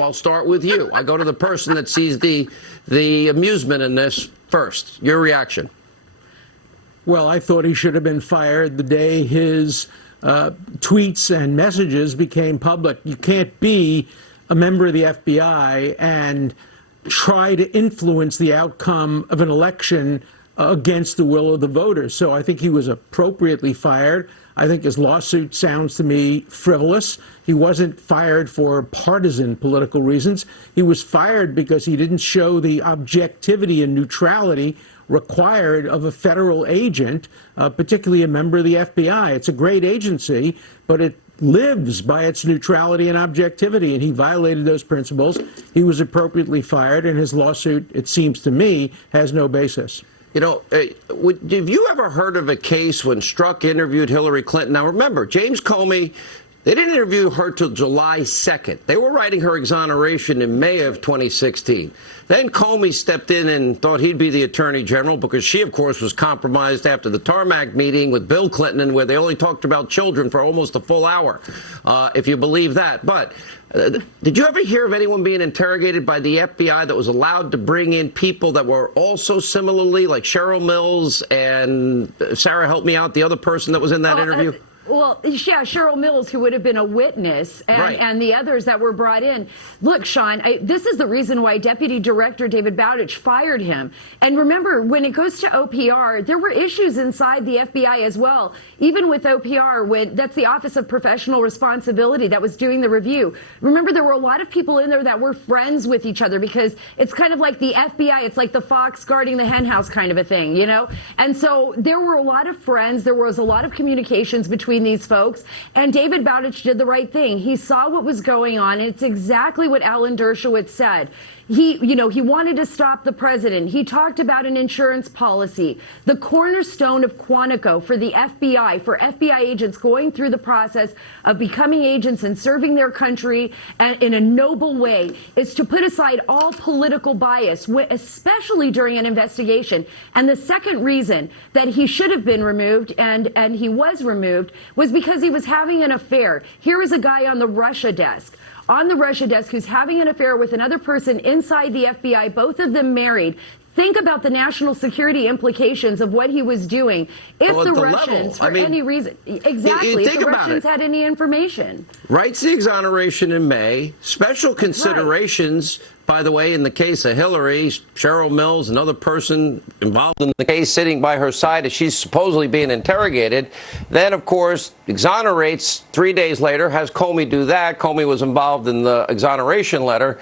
I'll start with you. I go to the person that sees the amusement in this first. Your reaction? Well, I thought he should have been fired the day his tweets and messages became public. You can't be a member of the FBI and try to influence the outcome of an election against the will of the voters. So I think he was appropriately fired. I think his lawsuit sounds to me frivolous. He wasn't fired for partisan political reasons. He was fired because he didn't show the objectivity and neutrality required of a federal agent, particularly a member of the FBI. It's a great agency, but it lives by its neutrality and objectivity, and he violated those principles. He was appropriately fired, and his lawsuit, it seems to me, has no basis. You know, have you ever heard of a case when Strzok interviewed Hillary Clinton? Now, remember, James Comey, they didn't interview her till July 2nd. They were writing her exoneration in May of 2016. Then Comey stepped in and thought he'd be the attorney general because she, of course, was compromised after the tarmac meeting with Bill Clinton, where they only talked about children for almost a full hour, if you believe that. But did you ever hear of anyone being interrogated by the FBI that was allowed to bring in people that were also similarly, like Cheryl Mills and Sarah, help me out, the other person that was in that interview? Well, yeah, Cheryl Mills, who would have been a witness, and the others that were brought in. Look, Sean, this is the reason why Deputy Director David Bowditch fired him. And remember, when it goes to OPR, there were issues inside the FBI as well. Even with OPR, that's the Office of Professional Responsibility that was doing the review. Remember, there were a lot of people in there that were friends with each other because it's kind of like the FBI. It's like the fox guarding the henhouse kind of a thing, you know? And so there were a lot of friends. There was a lot of communications between these folks, and David Bowditch did the right thing. He saw what was going on, and it's exactly what Alan Dershowitz said. He wanted to stop the president. He talked about an insurance policy, the cornerstone of Quantico for the FBI, for FBI agents going through the process of becoming agents and serving their country and in a noble way, is to put aside all political bias, especially during an investigation. And the second reason that he should have been removed, and he was removed, was because he was having an affair. Here is a guy on the Russia desk who's having an affair with another person inside the FBI, both of them married. Think about the national security implications of what he was doing. If the Russians, for any reason, exactly, if the Russians had any information. Writes the exoneration in May, special considerations, by the way, in the case of Hillary, Cheryl Mills, another person involved in the case sitting by her side as she's supposedly being interrogated. Then, of course, exonerates 3 days later, has Comey do that. Comey was involved in the exoneration letter.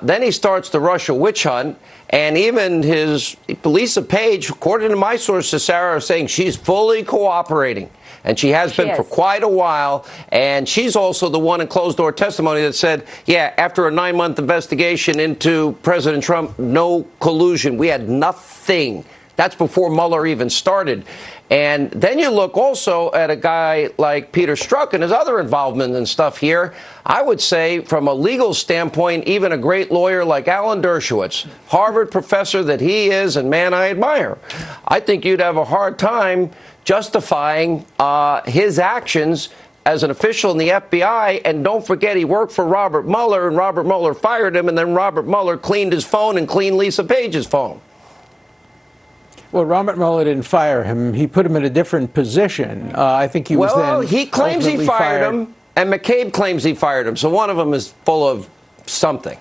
Then he starts the Russia witch hunt. And even his Lisa Page, according to my sources, Sarah, are saying she's fully cooperating. And she has been for quite a while. And she's also the one in closed-door testimony that said, yeah, after a 9-month investigation into President Trump, no collusion. We had nothing. That's before Mueller even started. And then you look also at a guy like Peter Strzok and his other involvement and stuff here. I would say from a legal standpoint, even a great lawyer like Alan Dershowitz, Harvard professor that he is, and man, I admire. I think you'd have a hard time justifying his actions as an official in the FBI. And don't forget, he worked for Robert Mueller, and Robert Mueller fired him, and then Robert Mueller cleaned his phone and cleaned Lisa Page's phone. Well, Robert Mueller didn't fire him. He put him in a different position. I think he was Well, he claims he fired him, and McCabe claims he fired him. So one of them is full of something.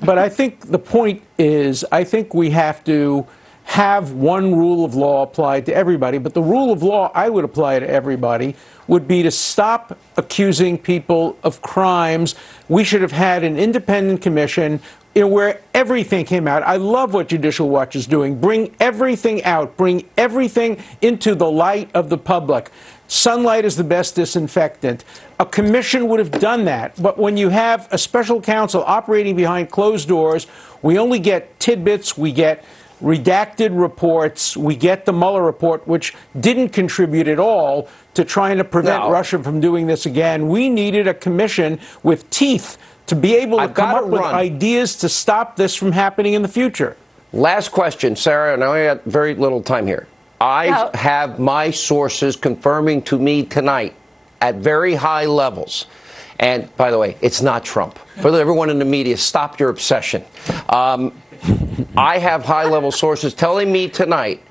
But I think the point is, I think we have to have one rule of law applied to everybody. But the rule of law I would apply to everybody would be to stop accusing people of crimes. We should have had an independent commission where everything came out. I love what Judicial Watch is doing. Bring everything out. Bring everything into the light of the public. Sunlight is the best disinfectant. A commission would have done that. But when you have a special counsel operating behind closed doors, we only get tidbits. We get redacted reports. We get the Mueller report, which didn't contribute at all to trying to prevent Russia from doing this again. We needed a commission with teeth to be able to come up with ideas to stop this from happening in the future. Last question, Sarah, and I only got very little time here. I have my sources confirming to me tonight at very high levels. And by the way, it's not Trump. For everyone in the media, stop your obsession. I have high-level sources telling me tonight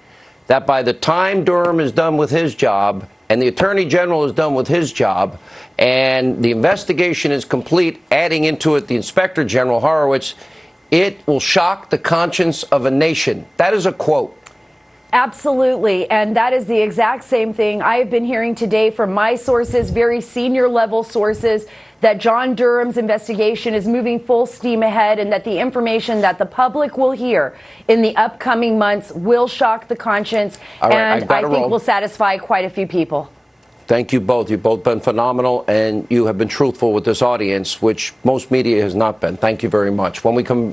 that by the time Durham is done with his job and the Attorney General is done with his job and the investigation is complete, adding into it the Inspector General, Horowitz, it will shock the conscience of a nation. That is a quote. Absolutely. And that is the exact same thing I have been hearing today from my sources, very senior level sources, that John Durham's investigation is moving full steam ahead and that the information that the public will hear in the upcoming months will shock the conscience and I think will satisfy quite a few people. Thank you both. You've both been phenomenal, and you have been truthful with this audience, which most media has not been. Thank you very much. When we come